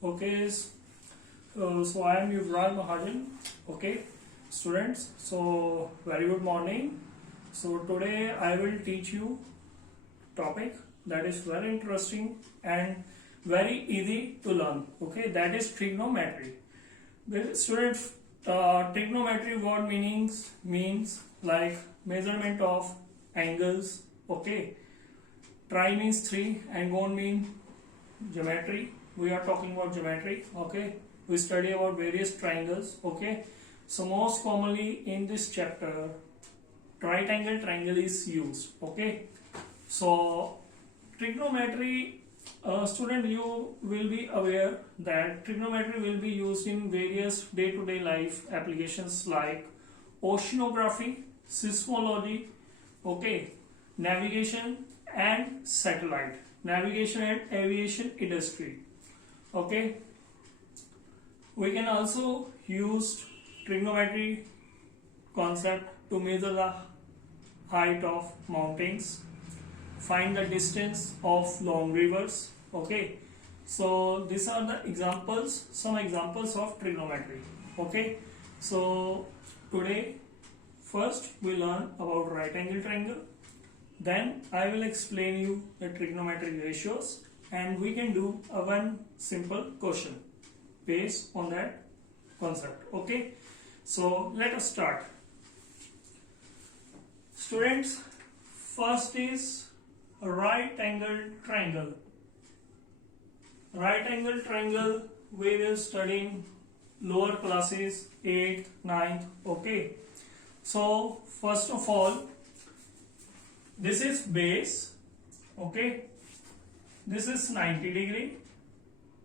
Okay, so I am Yuvraj Mahajan. Okay, students. So very good morning. So today I will teach you topic that is very interesting and very easy to learn. Okay, that is trigonometry. The students, trigonometry word means like measurement of angles. Okay, tri means three and gon mean geometry. We are talking about geometry. Okay, we study about various triangles. Okay, so most commonly in this chapter right angle triangle is used. Okay, so trigonometry, student, you will be aware that trigonometry will be used in various day-to-day life applications like oceanography, seismology, okay, navigation and satellite, navigation and aviation industry. Okay, we can also use trigonometry concept to measure the height of mountains, find the distance of long rivers. Okay, so these are the examples, some examples of trigonometry. Okay, so today first we learn about right angle triangle, then I will explain you the trigonometric ratios and we can do a one simple question based on that concept. Okay, so let us start. Students, first is a right angle triangle. Right angle triangle we will study in lower classes 8th, 9th. Okay, so first of all, this is base. Okay, this is 90 degree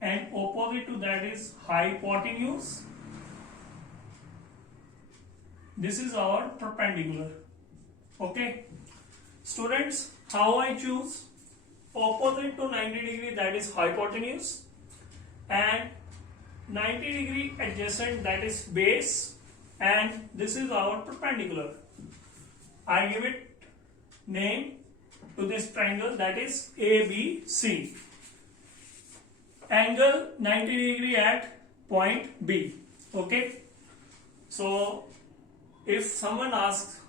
and opposite to that is hypotenuse. This is our perpendicular. Okay, students, how I choose? Opposite to 90 degree, that is hypotenuse, and 90 degree adjacent, that is base, and this is our perpendicular. I give it name to this triangle, that is ABC. Angle 90 degree at point B. Okay, so if someone asks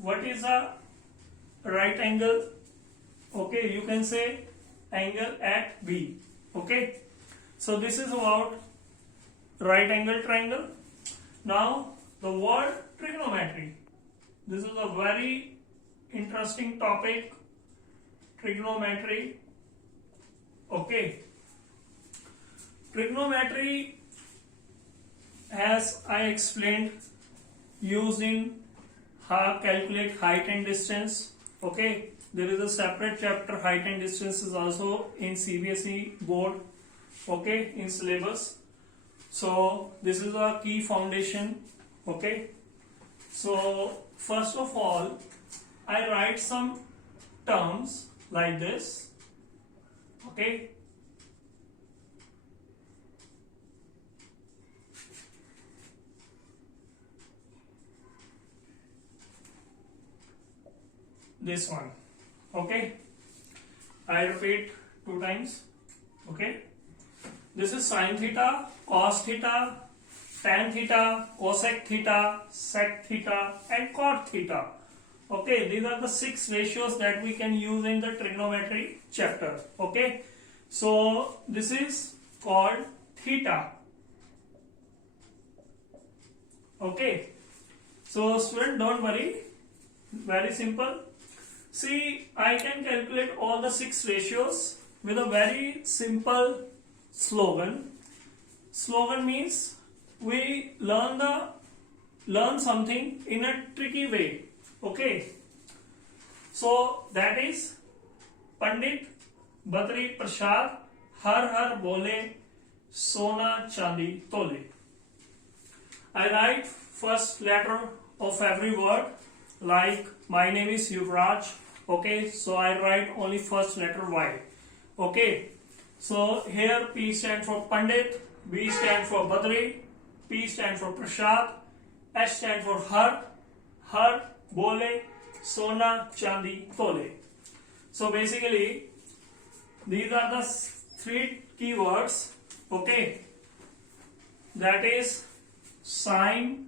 what is a right angle, okay, you can say angle at B. Okay, so this is about right angle triangle. Now the word trigonometry, this is a very interesting topic, trigonometry. Okay, trigonometry, as I explained, used in calculate height and distance. Okay, there is a separate chapter, height and distance is also in CBSE board. Okay, in syllabus. So this is a key foundation. Okay, so first of all I write some terms like this. Okay, this one. Okay, I repeat two times. Okay, this is sine theta, cos theta, tan theta, cosec theta, sec theta and cot theta. Okay, these are the 6 ratios that we can use in the trigonometry chapter. Okay, so this is called theta. Okay, so student, don't worry, very simple. See, I can calculate all the 6 ratios with a very simple slogan. Slogan means we learn something in a tricky way. Okay, so that is Pandit Badri Prasad har har bole sona chandi tole. I write first letter of every word, like my name is Yuvraj. Okay, so I write only first letter Y. Okay, so here P stands for Pandit, B stands for Badri, P stands for Prasad, S stands for har, bole, sona, chandi, tole. So basically these are the 3 keywords. Okay, that is sine,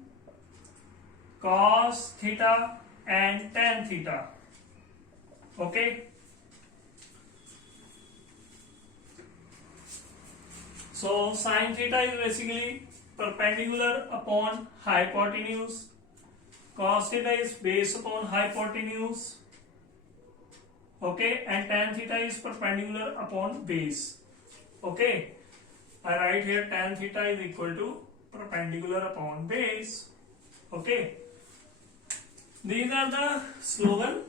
cos theta and tan theta. Okay, so sine theta is basically perpendicular upon hypotenuse, cos theta is base upon hypotenuse, okay, and tan theta is perpendicular upon base. Okay, I write here tan theta is equal to perpendicular upon base. Okay, these are the slogan,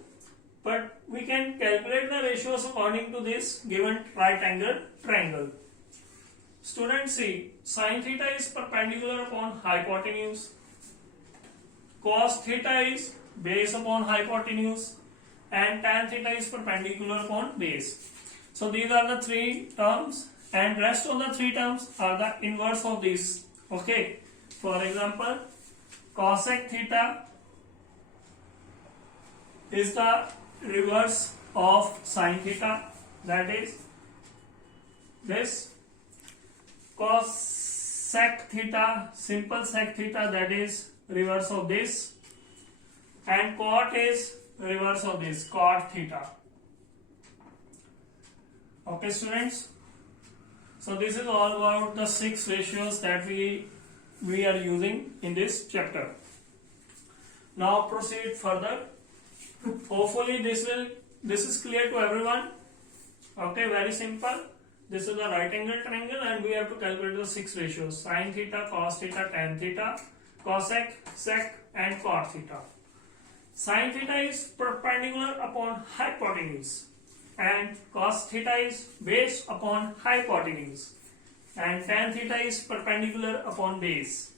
but we can calculate the ratios according to this given right angle triangle. Students, see, sine theta is perpendicular upon hypotenuse, cos theta is base upon hypotenuse, and tan theta is perpendicular upon base. So these are the three terms, and rest of the three terms are the inverse of this. Okay, for example, cosec theta is the reverse of sine theta, that is this. Cosec theta, simple sec theta, that is reverse of this, and cot is reverse of this, cot theta. Okay, students, so this is all about the 6 ratios that we are using in this chapter. Now proceed further. Hopefully this is clear to everyone. Okay, very simple. This is the right angle triangle, and we have to calculate the 6 ratios: sine theta, cos theta, tan theta, cosec, sec, and cot theta. Sine theta is perpendicular upon hypotenuse, and cos theta is base upon hypotenuse, and tan theta is perpendicular upon base.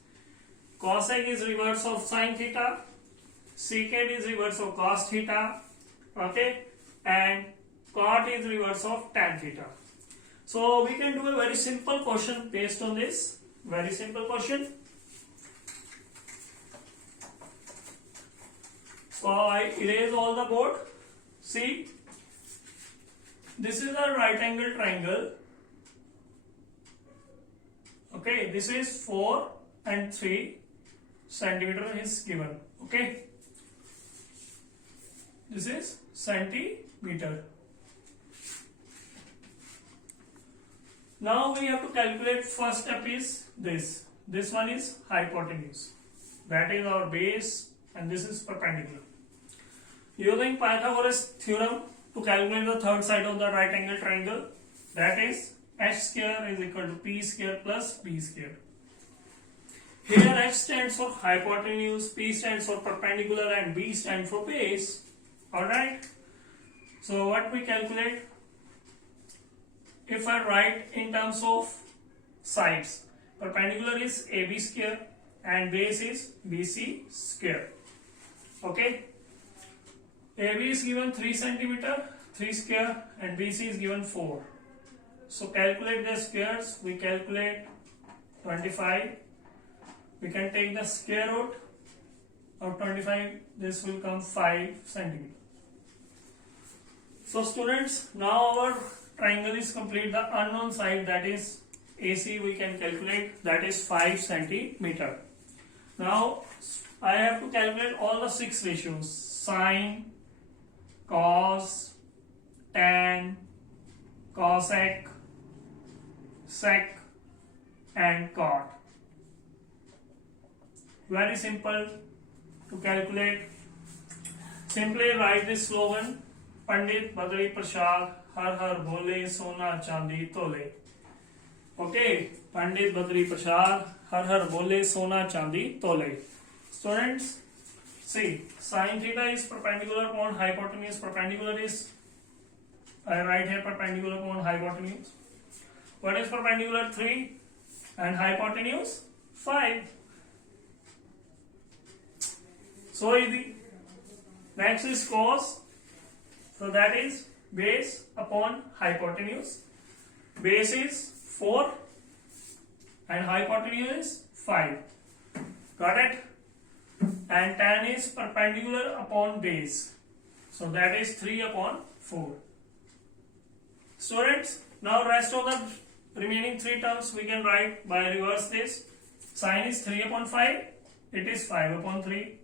Cosec is reverse of sine theta, secant is reverse of cos theta, okay, and cot is reverse of tan theta. So we can do a very simple question based on this. Very simple question. So I erase all the board. See, this is a right angle triangle. Okay, this is 4 and 3 centimeter is given. Okay, this is centimeter. Now we have to calculate. First step is this. This one is hypotenuse. That is our base, and this is perpendicular. Using Pythagoras theorem to calculate the third side of the right angle triangle, that is h square is equal to p square plus b square. Here h stands for hypotenuse, p stands for perpendicular, and b stands for base. Alright. So what we calculate? If I write in terms of sides, perpendicular is AB square and base is BC square. Okay, AB is given 3 centimeter, 3 square, and BC is given 4. So calculate the squares. We calculate 25. We can take the square root of 25. This will come 5 centimeter. So students, now our triangle is complete. The unknown side, that is AC, we can calculate, that is 5 centimeter. Now I have to calculate all the 6 ratios: sine, cos, tan, cosec, sec, and cot. Very simple to calculate. Simply write this slogan: Pandit Badri Prasad हर हर बोले सोना चांदी तोले. Okay, Pandit Badri Prasad हर हर बोले सोना चांदी तोले. Students, see, sine theta is perpendicular upon hypotenuse. Perpendicular is, I write here perpendicular upon hypotenuse. What is perpendicular? 3 and hypotenuse 5. So easy. Next is cos. So that is base upon hypotenuse. Base is 4 and hypotenuse is 5. Got it? And tan is perpendicular upon base. So that is 3 upon 4. Students, now rest of the remaining three terms we can write by reverse this. Sine is 3 upon 5, it is 5 upon 3,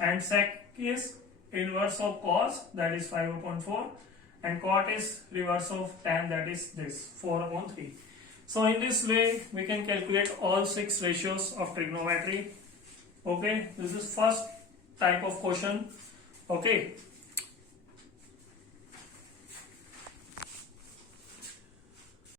and sec is inverse of cos, that is 5 upon 4, and cot is reverse of tan, that is this 4 upon 3. So in this way we can calculate all 6 ratios of trigonometry. Okay, this is first type of question. Okay.